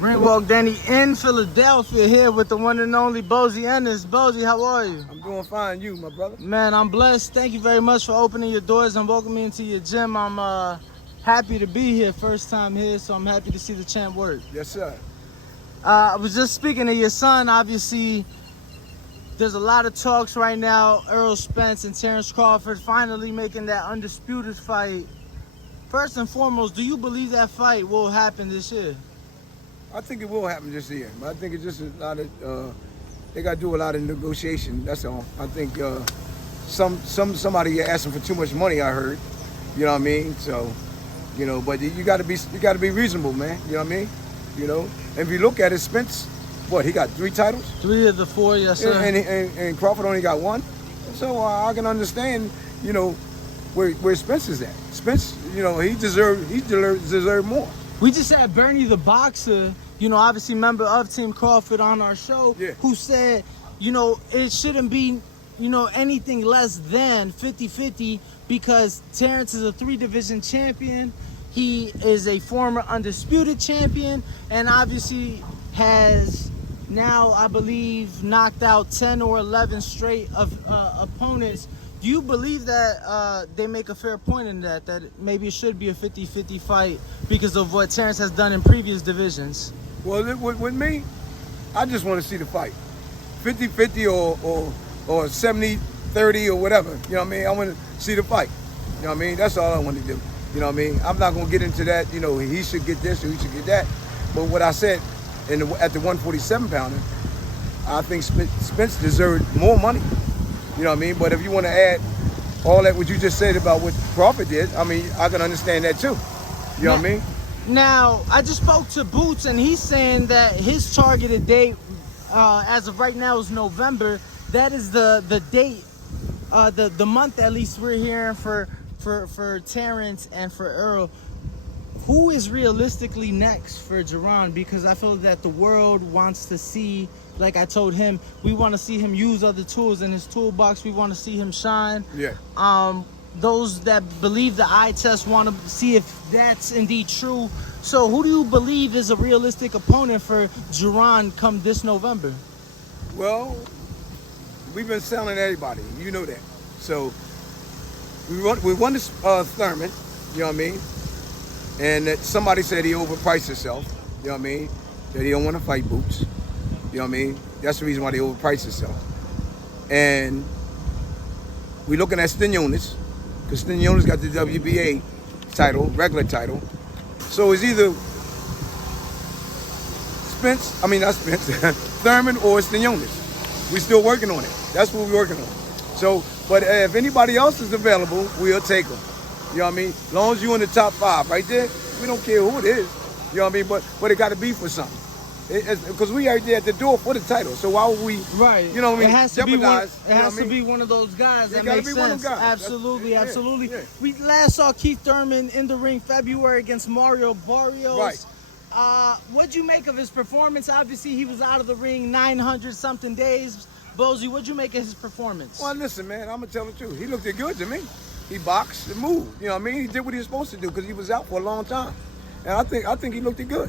Ring Walk Danny in Philadelphia here with the one and only Bozy Ennis. Bozy, how are you? I'm doing fine. You, my brother? Man, I'm blessed. Thank you very much for opening your doors and welcoming me into your gym. I'm happy to be here. First time here, so I'm happy to see the champ work. Yes, sir. I was just speaking to your son. Obviously, there's a lot of talks right now. Spence and Terrence Crawford finally making that undisputed fight. First and foremost, do you believe that fight will happen this year? I think it will happen this year. I think it's just a lot of they got to do a lot of negotiation. That's all. I think somebody asking for too much money. I heard. You know what I mean? So, you know, but you got to be reasonable, man. You know what I mean? You know, and if you look at it, Spence, what, he got 3 titles? 3 of the 4, yes, sir. And Crawford only got 1. So I can understand, you know, where Spence is at. Spence, you know, he deserved more. We just had Bernie the boxer, you know, obviously member of Team Crawford on our show, yeah, who said, you know, it shouldn't be, you know, anything less than 50-50 because Terrence is a 3-division champion. He is a former undisputed champion and obviously has now, I believe, knocked out 10 or 11 straight of opponents. Do you believe that they make a fair point in that maybe it should be a 50-50 fight because of what Terrence has done in previous divisions? Well, with me, I just want to see the fight. 50-50 or 70-30 or whatever. You know what I mean? I want to see the fight. You know what I mean? That's all I want to do. You know what I mean? I'm not going to get into that, you know, he should get this or he should get that. But what I said at the 147-pounder, I think Spence deserved more money. You know what I mean? But if you want to add all that what you just said about what Crawford did, I mean, I can understand that too. You know what I mean? Now, I just spoke to Boots, and he's saying that his targeted date, as of right now, is November. That is the date, the month at least we're hearing for Terrence and for Earl. Who is realistically next for Jaron? Because I feel that the world wants to see, like I told him, we want to see him use other tools in his toolbox. We want to see him shine. Yeah. Those that believe the eye test want to see if that's indeed true. So who do you believe is a realistic opponent for Jaron come this November? Well, we've been selling everybody. You know that. So we won this Thurman. You know what I mean? And that somebody said he overpriced himself. You know what I mean? That he don't want to fight Boots. You know what I mean? That's the reason why they overpriced himself. And we looking at Stenionis, because Stenionis got the WBA title, regular title. So it's either Thurman or Stenionis. We're still working on it. That's what we're working on. So, but if anybody else is available, we'll take them. You know what I mean? As long as you're in the top 5 right there, we don't care who it is. You know what I mean? But it got to be for something. Because we are there at the door for the title. So why would we, right? You know what I mean? It has to be one of those guys. That makes be sense. One of them guys. Absolutely, absolutely. Yeah. We last saw Keith Thurman in the ring February against Mario Barrios. Right. What'd you make of his performance? Obviously, he was out of the ring 900-something days. Bozy, what'd you make of his performance? Well, listen, man, I'm going to tell the truth. He looked good to me. He boxed and moved. You know what I mean? He did what he was supposed to do because he was out for a long time. And I think he looked good.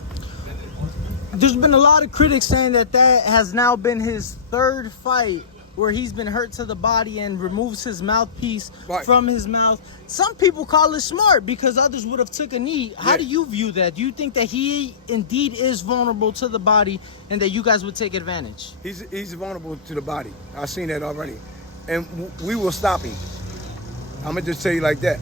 There's been a lot of critics saying that has now been his 3rd fight where he's been hurt to the body and removes his mouthpiece from his mouth. Some people call it smart because others would have took a knee. How do you view that? Do you think that he indeed is vulnerable to the body and that you guys would take advantage? He's vulnerable to the body. I've seen that already. And we will stop him. I'm going to just tell you like that.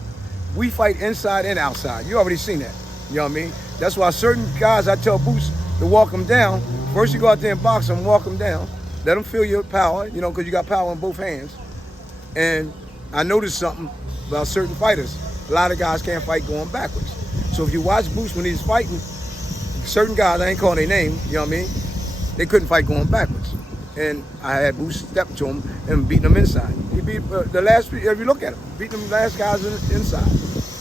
We fight inside and outside. You already seen that. You know what I mean? That's why certain guys, I tell Boots to walk them down. First you go out there and box them, walk them down. Let them feel your power, you know, because you got power in both hands. And I noticed something about certain fighters. A lot of guys can't fight going backwards. So if you watch Boots when he's fighting, certain guys, I ain't calling their name, you know what I mean? They couldn't fight going backwards. And I had Boots step to him and beating him inside. He beat the last, if you look at him, beating them last guys inside.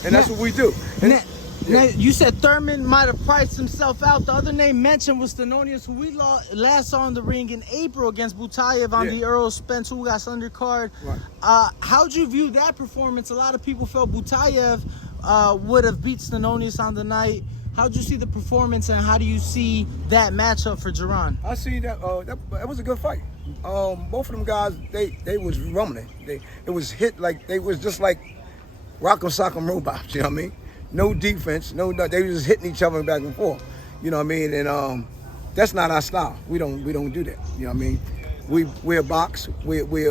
And that's what we do. And, now, you said Thurman might have priced himself out. The other name mentioned was Stenionis, who we last saw in the ring in April against Butayev on the Spence, who got undercard. Right. How'd you view that performance? A lot of people felt Butayev would have beat Stenionis on the night. How'd you see the performance, and how do you see that matchup for Jaron? I see that that was a good fight. Both of them guys, they was rumbling. It was hit like they was just like rock'em sock'em robots. You know what I mean? No defense, they was just hitting each other back and forth. You know what I mean? And that's not our style. We don't do that. You know what I mean? We're box. We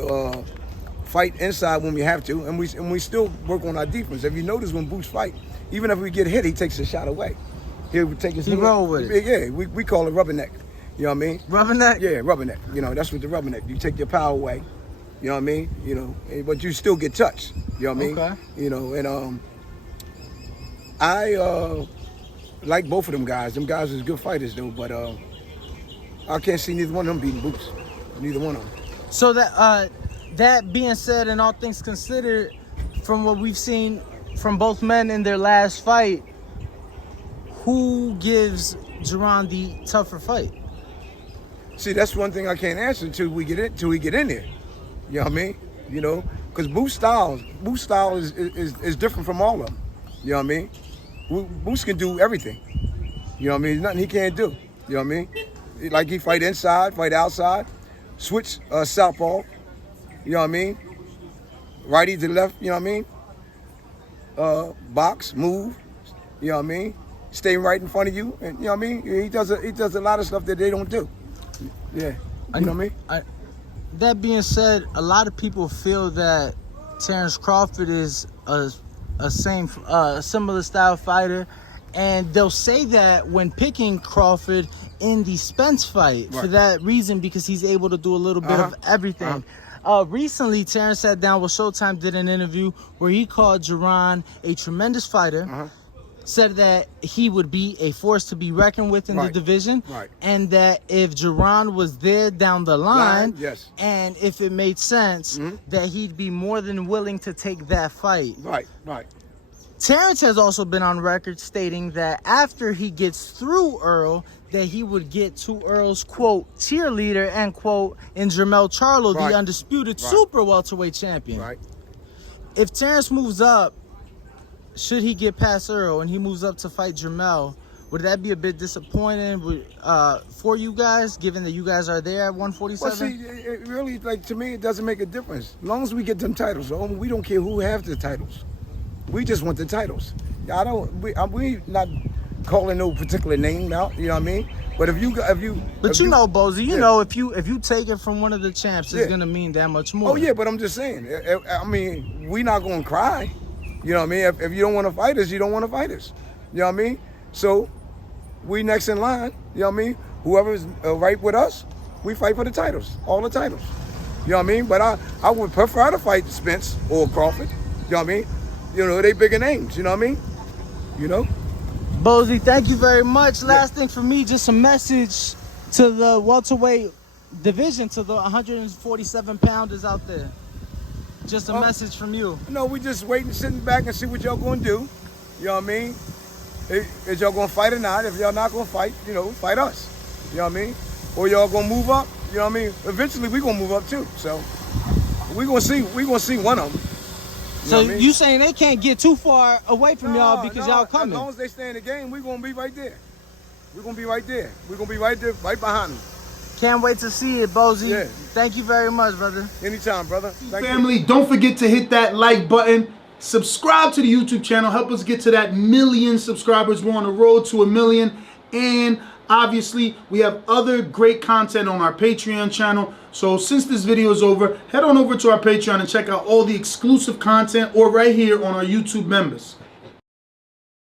fight inside when we have to, and we still work on our defense. If you notice, when Boots fight, even if we get hit, he takes a shot away. He'll take his hand. Roll with it. Yeah, we call it rubberneck. You know what I mean? Rubberneck? Yeah, rubberneck. You know, that's what the rubberneck. You take your power away. You know what I mean? You know, but you still get touched. You know what I mean? Okay. You know, and I like both of them guys. Them guys is good fighters though, but I can't see neither one of them beating Boots. Neither one of them. So that being said, and all things considered, from what we've seen from both men in their last fight, who gives Jaron the tougher fight? See, that's one thing I can't answer until we get in there. You know what I mean? You know, because Boots style is different from all of them. You know what I mean? Boots can do everything. You know what I mean? There's nothing he can't do. You know what I mean? Like he fight inside, fight outside, switch southpaw. You know what I mean? Righty to left. You know what I mean? Box, move. You know what I mean? Stay right in front of you, and you know what I mean? He does a lot of stuff that they don't do. Yeah, you know what I mean? That being said, a lot of people feel that Terrence Crawford is a similar style fighter, and they'll say that when picking Crawford in the Spence fight for that reason, because he's able to do a little bit of everything. Recently, Terrence sat down with Showtime, did an interview where he called Jaron a tremendous fighter. Said that he would be a force to be reckoned with in the division, and that if Jaron was there down the line, and if it made sense, that he'd be more than willing to take that fight. Right. Terrence has also been on record stating that after he gets through Earl, that he would get to Earl's, quote, cheerleader, end quote, in Jermell Charlo, the undisputed super welterweight champion. If Terrence moves up, should he get past Earl and he moves up to fight Jermell, would that be a bit disappointing for you guys, given that you guys are there at 147? Well, see, it really, like, to me, it doesn't make a difference. As long as we get them titles, we don't care who have the titles. We just want the titles. We not calling no particular name out. You know what I mean? But if you know, Bozy, you know, if you take it from one of the champs, it's gonna mean that much more. Oh yeah, but I'm just saying. I mean, we not gonna cry. You know what I mean? If you don't want to fight us, you don't want to fight us. You know what I mean? So we next in line. You know what I mean? Whoever's right with us, we fight for the titles, all the titles. You know what I mean? But I would prefer to fight Spence or Crawford. You know what I mean? You know, they bigger names. You know what I mean? You know? Bozy, thank you very much. Last thing for me, just a message to the welterweight division, to the 147 pounders out there. Just a message from you. No, we just waiting, sitting back and see what y'all gonna do. You know what I mean? Is y'all gonna fight or not? If y'all not gonna fight, you know, fight us. You know what I mean? Or y'all gonna move up? You know what I mean? Eventually we gonna move up too. So we gonna see one of them. So you saying they can't get too far away from y'all because y'all coming? As long as they stay in the game, we gonna be right there. We're gonna be right there. We're gonna be right there, right behind them. Can't wait to see it, Bozy. Yeah. Thank you very much, brother. Anytime, brother. Thank Family, you. Don't forget to hit that like button. Subscribe to the YouTube channel. Help us get to that 1 million subscribers. We're on the road to 1 million. And obviously, we have other great content on our Patreon channel. So since this video is over, head on over to our Patreon and check out all the exclusive content, or right here on our YouTube members.